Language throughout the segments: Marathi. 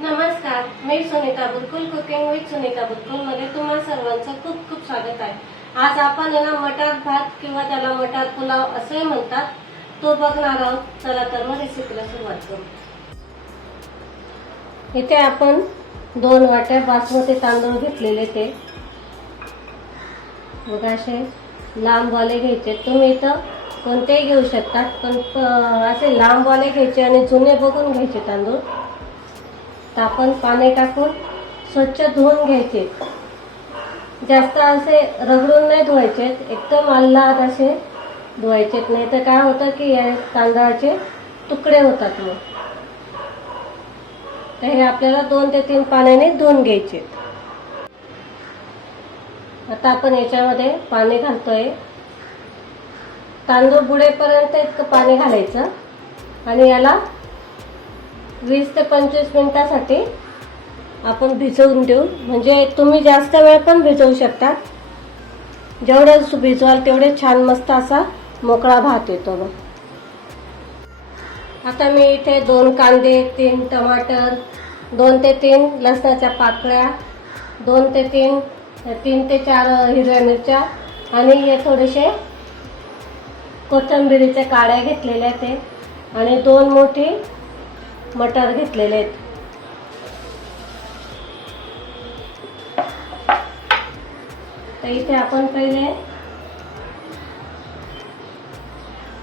नमस्कार मी सुनीता बुरकुल कुकिंग विथ सुनीता बुरकुलमध्ये तुम्हा सर्वांचं खूप खूप स्वागत आहे. आज आपण याला मटार भात किंवा त्याला मटार पुलाव असे म्हणतात. तो बघणार आहोत. चला तर मग रेसिपीला सुरुवात करू. इथे आपण दोन वाट्या बासमती तांदूळ घेतलेले ते. बघा असे लांबवाले घ्यायचे. तुम्ही इथं कोणतेही घेऊ शकतात पण असे लांबवाले घ्यायचे आणि जुने बघून घ्यायचे तांदूळ. आपण पाणी टाकून स्वच्छ धुवून घ्यायचे. जास्त असे रगडून नाही धुवायचे. एकदम आल्हाद असे धुवायचे. नाही तर काय होतं की या तांदळाचे तुकडे होतात मग. तर हे आपल्याला दोन ते तीन पाण्याने धुवून घ्यायचे. आता आपण याच्यामध्ये पाणी घालतोय. तांदूळ बुडेपर्यंत इतकं पाणी घालायचं. आणि याला वीस ते पंचवीस मिनिटासाठी आपण भिजवून देऊ. म्हणजे तुम्ही जास्त वेळ पण भिजवू शकता. जेवढं भिजवाल तेवढे छान मस्त असा मोकळा भात येतो मग आता मी इथे दोन कांदे तीन टमाटर दोन ते तीन लसणाच्या पाकळ्या दोन ते तीन तीन ते चार हिरव्या मिरच्या आणि हे थोडेसे कोथिंबिरीच्या काड्या घेतलेल्या आहेत ते. आणि दोन मोठी मटर घेतलेले आहेत. तर इथे आपण पहिले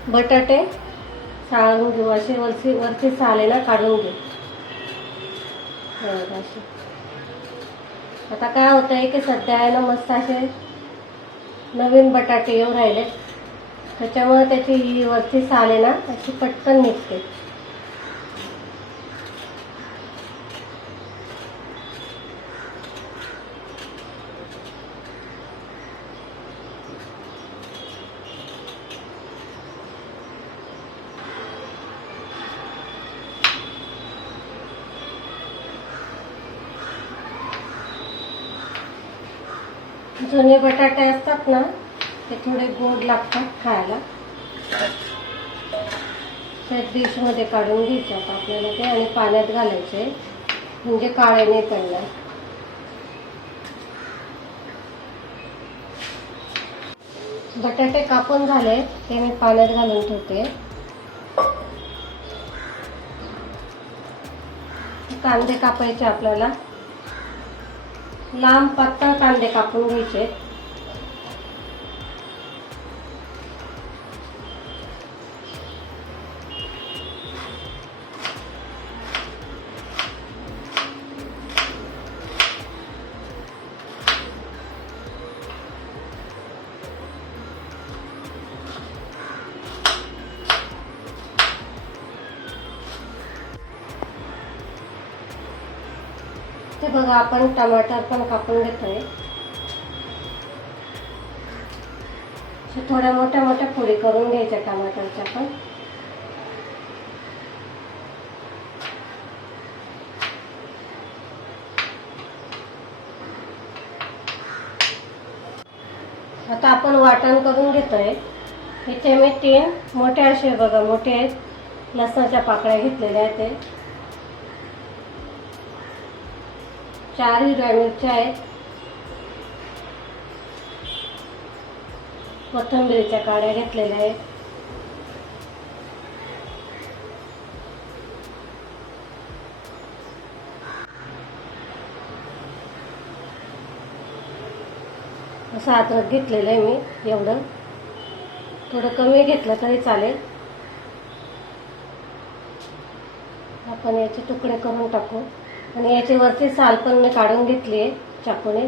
बटाटे साळून घेऊ. असे वरची वरती सालेला काढून घेऊ. असे. आता काय होत आहे की सध्या आहे ना मस्त असे नवीन बटाटे येऊन राहिले. त्याच्यामुळे त्याची ही वरची साले ना अशी पटकन निघते. जुने बटाटे असतात ना ते थोडे गोड लागतात खायला. त्या डिशमध्ये काढून घ्यायचे आता आपल्याला ते आणि पाण्यात घालायचे. म्हणजे काळे नाही पडणार बटाटे कापून झाले ते मी पाण्यात घालून ठेवते. कांदे कापायचे आपल्याला. लांब पातळ कांदे कापून घ्यायचे. बघा आपण टमाटर पण कापून घेतोय. थोड्या मोठ्या मोठ्या पुरी करून घ्यायच्या टमाटरच्या पण. आता आपण वाटण करून घेतोय. इथे मी तीन मोठे असे बघा मोठे आहेत लसणाच्या पाकळ्या घेतलेल्या आहेत ते. चार हिरव्या मिरच्या आहेत. कोथिंबिरीच्या काड्या घेतलेल्या आहेत. असं अद्रक घेतलेलं आहे मी एवढं. थोडं कमी घेतलं तरी चालेल. आपण याचे तुकडे करून टाकू. आणि याची साल पण मी काढून घेतली आहे चाकूने.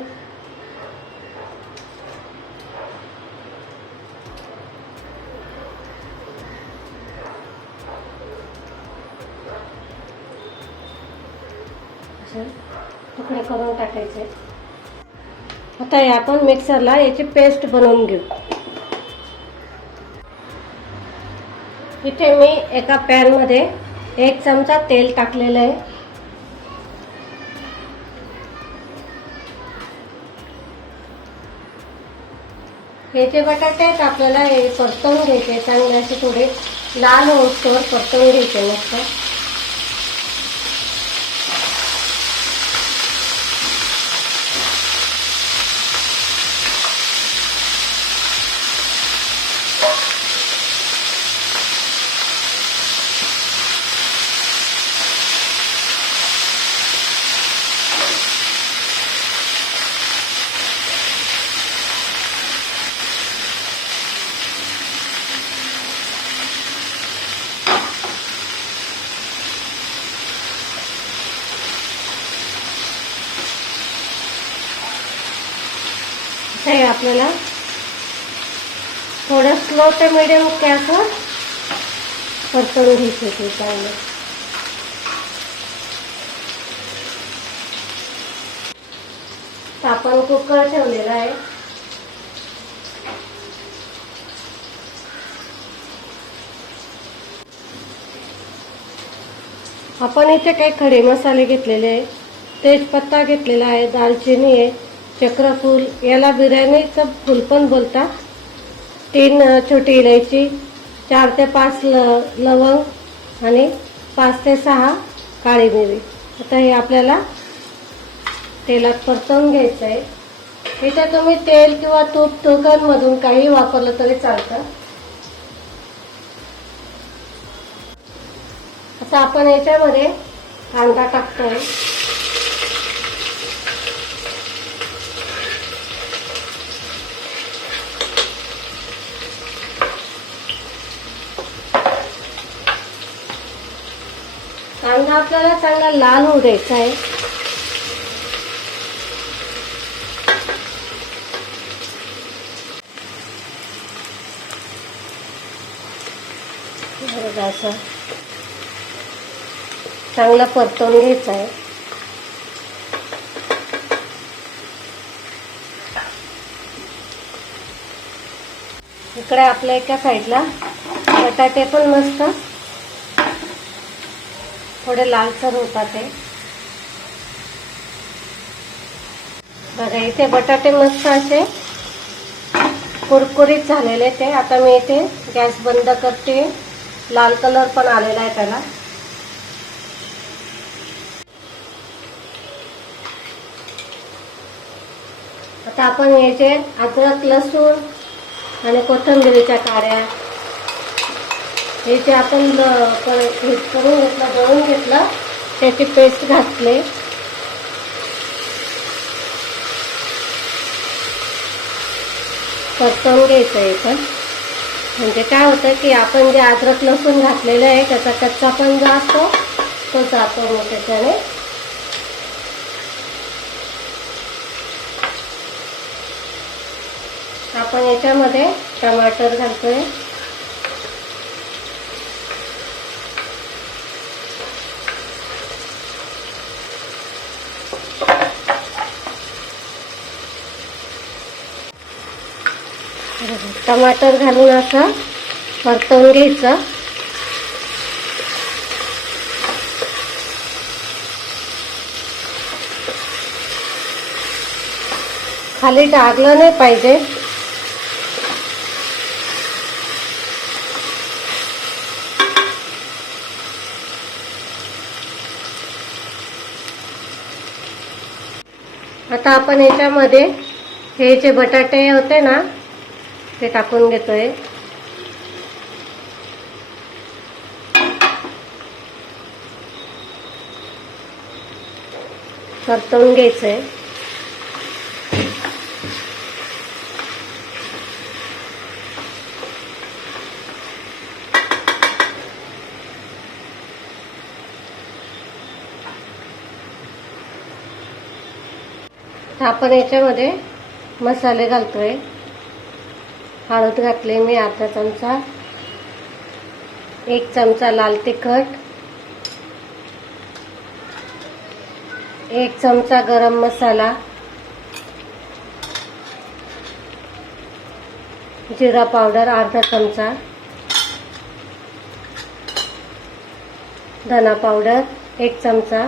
तुकडे करून टाकायचे. आता हे आपण मिक्सरला याची पेस्ट बनवून घेऊ. इथे मी एका पॅनमध्ये एक चमचा तेल टाकलेलं आहे. हे जे बटाटे आहेत आपल्याला हे परतवून घ्यायचे चांगले असे थोडे लाल होतोवर परतवून घ्यायचे मस्त हे आपल्याला थोडं स्लो ते मिडियम गॅसवर परतवून घ्यायचे ते चांगलं. आपण कुकर ठेवलेला आहे. आपण इथे काही खडे मसाले घेतलेले आहे. तेजपत्ता घेतलेला आहे दालचिनी आहे चक्रफूल याला बिर्याणीचं फूल पण बोलतात. तीन छोटी इलायची चार ते पाच ल लवंग आणि पाच ते सहा काळी मिरी. आता हे आपल्याला तेलात परतवून घ्यायचं आहे इथे तुम्ही तेल किंवा तूप दोघांमधून काही वापरलं तरी चालतं. आता आपण याच्यामध्ये कांदा टाकतोय. कांदा आपल्याला चांगला लाल होऊ द्यायचा आहे. असं. चांगला परतवून घ्यायचा आहे. इकडे आपल्या एका साईडला बटाटे पण मस्त थोडे लालसर होतात ते. बघा इथे बटाटे मस्त असे कुरकुरीत झालेले ते. आता मी इथे गॅस बंद करते. लाल कलर पण आलेला आहे त्याला. आता आपण याचे अद्रक लसूण आणि कोथिंबिरीच्या काड्या हे जे आपण हे करून घेतलं दळून घेतलं त्याची पेस्ट घातली. परतवून घ्यायचं आहे पण. म्हणजे काय होतं की आपण जे अद्रक लसूण घातलेलं आहे त्याचा कच्चा पण जो असतो तो जातो मग त्याच्याने. आपण याच्यामध्ये टमाटर घालतोय. टमाटर घालून असं परतवून घ्यायचं. खाली डागलं नाही पाहिजे. आता आपण याच्यामध्ये हे जे बटाटे होते ना ते टाकून घेतोय. परतवून घ्यायचंय. आपण याच्यामध्ये मसाले घालतोय. हळद घातली मी अर्धा चमचा एक चमचा लाल तिखट एक चमचा गरम मसाला जिरा पावडर अर्धा चमचा धना पावडर एक चमचा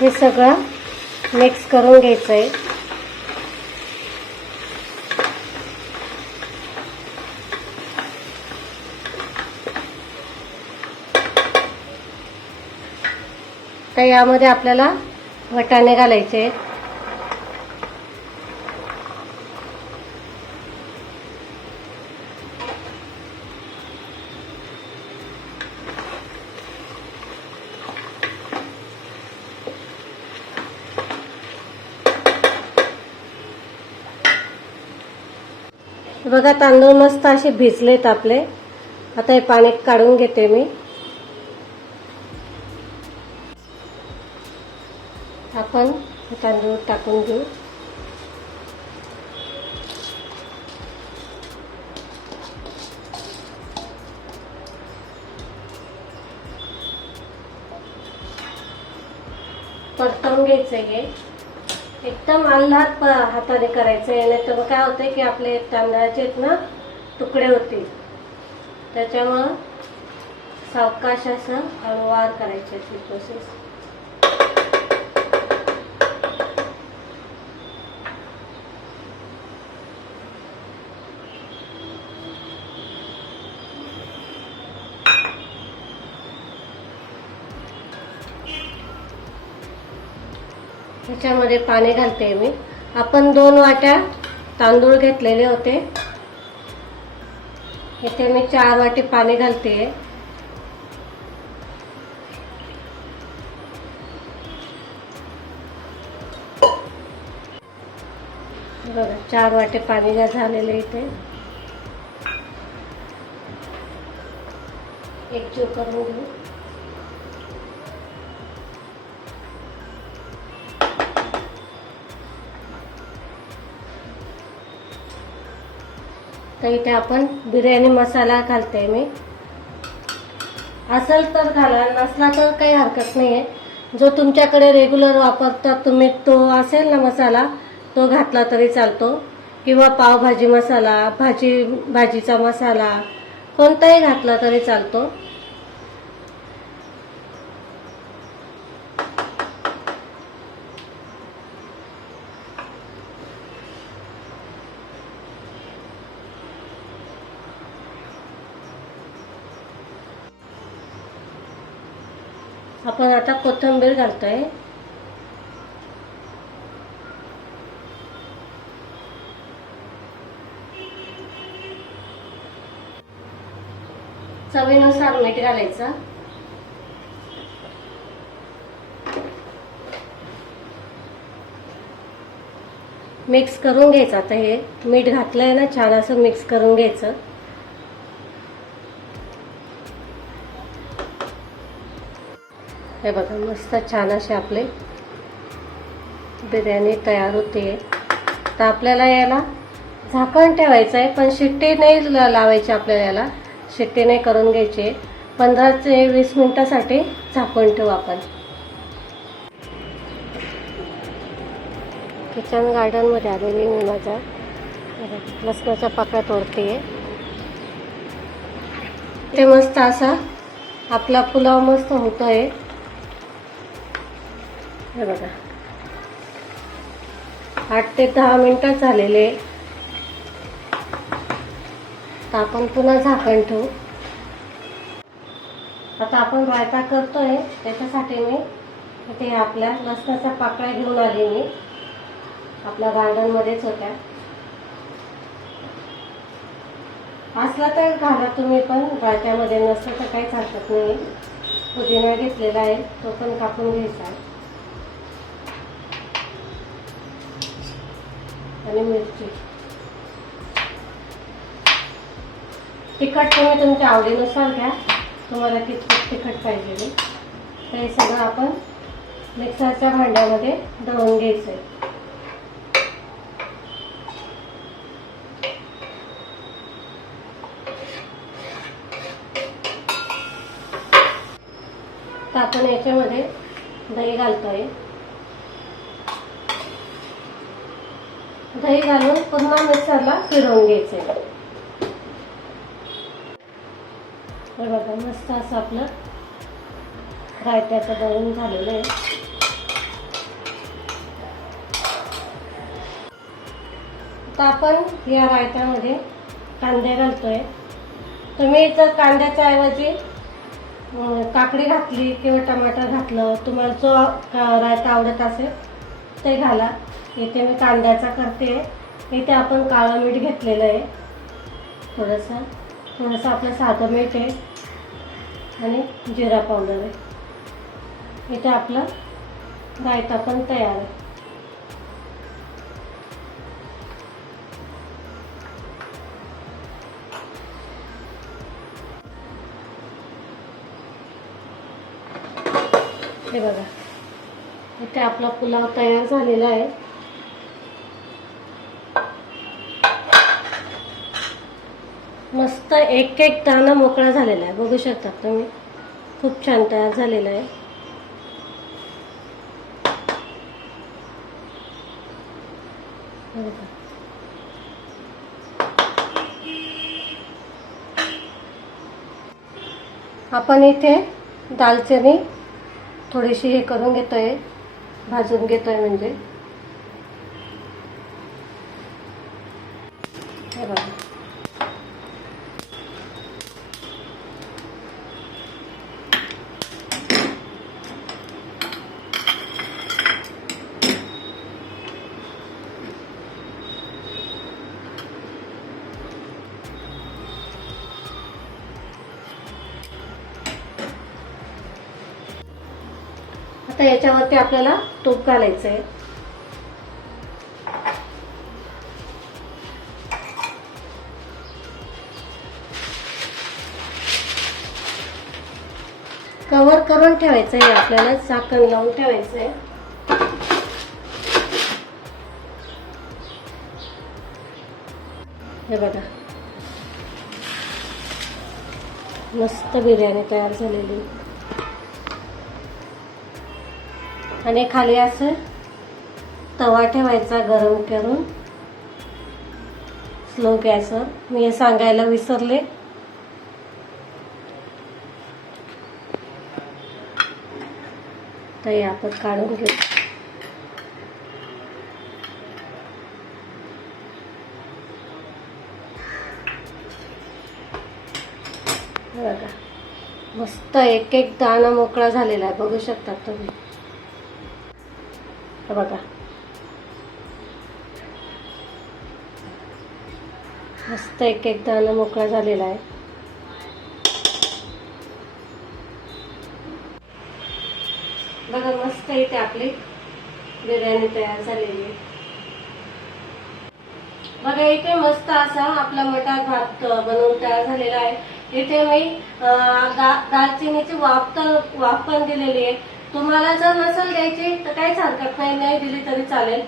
हे सगळं मिक्स करून घ्यायचं आहे तर यामध्ये आपल्याला वटाणे घालायचे आहेत. बघा तांदूळ मस्त असे भिजलेत आपले. आता हे पाणी काढून घेते मी. आपण तांदूळ टाकून घेऊ परतवून घ्यायचं हे एकदम आल्हाद हाताने करायचं आहे. नाही तर मग काय होतं की आपले तांदळाचे आहेत ना तुकडे होते. त्याच्यामुळं सावकाश असं हळूवार करायचे ती प्रोसेस ह्याच्यामध्ये पाणी घालते मी. आपण दोन वाट्या तांदूळ घेतलेले होते. इथे मी चार वाटी पाणी घालते. बघा चार वाटे पाणी झालेले इथे. एकजीव करून घेऊ. आता इथे आपण बिर्याणी मसाला घालते मी. असेल तर घाला नसला तर काही हरकत नाही आहे जो तुमच्याकडे रेग्युलर वापरता तुम्ही तो असेल ना मसाला तो घातला तरी चालतो. किंवा पावभाजी मसाला भाजी भाजीचा मसाला कोणताही घातला तरी चालतो. कोथंबीर घालतोय. चवीनुसार मीठ घालायचं. मिक्स करून घ्यायचं. आता हे मीठ घातलंय ना छान असं मिक्स करून घ्यायचं. हे बघा मस्त छान असे आपले बिर्याणी तयार होते. तर आपल्याला याला झाकण ठेवायचं आहे पण शिट्टी नाही लावायची आपल्याला याला. शिट्टी नाही करून घ्यायची पंधरा ते वीस मिनिटासाठी झाकण ठेवू आपण. किचन गार्डनमध्ये आलेली मी माझ्या. लसणाच्या पाकळ्या तोडते ते मस्त असा आपला पुलाव मस्त होतोय. हे बघा. आठ ते दहा मिनिटं झालेले. आता आपण पुन्हा झाकण ठेवू. आता आपण रायता करतोय. त्याच्यासाठी मी इथे आपल्या लसणाच्या पाकळ्या घेऊन आली मी. आपल्या गार्डनमध्येच होत्या. असला तर घाला तुम्ही पण. रायत्यामध्ये नसलं तर काहीच हरकत नाही. पुदिना घेतलेला आहे. तो पण कापून घ्यायचा आणि मिरची. तिखट तुम्ही तुमच्या आवडीनुसार घ्या. तुम्हाला कितपत तिखट पाहिजे ते. तर हे सगळं आपण मिक्सरच्या भांड्यामध्ये दळून घ्यायचं आहे तर आपण याच्यामध्ये दही घालतोय. दही घालून पुन्हा मिक्सरला फिरवून घ्यायचे. हे बघा मस्त असं आपलं रायत्याचं दळून झालेलं आहे. आता आपण या रायत्यामध्ये कांदे घालतोय. तुम्ही जर कांद्याच्या ऐवजी काकडी घातली किंवा टमाटर घातलं तुम्हाला जो का- रायता आवडत असेल ते घाला. इथे मी कांद्याचा करते. इथे आपण काळं मीठ घेतलेलं आहे. थोडंसं थोडंसं आपलं साधं मीठ आहे. आणि जिरा पावडर आहे. इथे आपलं रायता पण तयार आहे. हे बघा. इथे आपला पुलाव तयार झालेला आहे. मस्त एक एक दाणा मोकळा झालेला आहे. बघू शकता तुम्ही. खूप छान तयार झालेला आहे. आपण इथे दालचिनी थोडीशी हे करून घेतोय. भाजून घेतोय म्हणजे हे बघा ते आपल्याला तूप घालायचं आहे कवर करून ठेवायचं आहे आपल्याला झाकण लावून ठेवायचं आहे हे बघा. मस्त बिर्याणी तयार झालेली. आणि खाली असं तवा ठेवायचा गरम करून. स्लो गॅसवर मी हे सांगायला विसरले. तर आपण काढून घेऊ. बघा मस्त एक एक दाणा मोकळा झालेला आहे बघू शकता तुम्ही. हे बघा. मस्त एक एक दाणा मोकळा झालेला आहे. बघा मस्त इथे आपली बिर्याणी तयार झालेली आहे. बघा इथे मस्त असा आपला मटार भात बनवून तयार झालेला आहे. इथे मी अं, दालचिनीची वाफ तर वाफ पण दिलेली आहे. तुम्हाला जर नसेल द्यायची तर काहीच हरकत नाही नाही दिली तरी चालेल.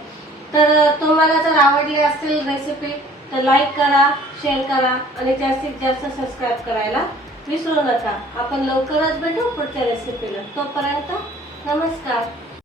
तर तुम्हाला जर आवडली असेल रेसिपी तर लाईक करा शेअर करा आणि जास्तीत जास्त सबस्क्राईब करायला विसरू नका. आपण लवकरच भेटू पुढच्या रेसिपीला तोपर्यंत नमस्कार.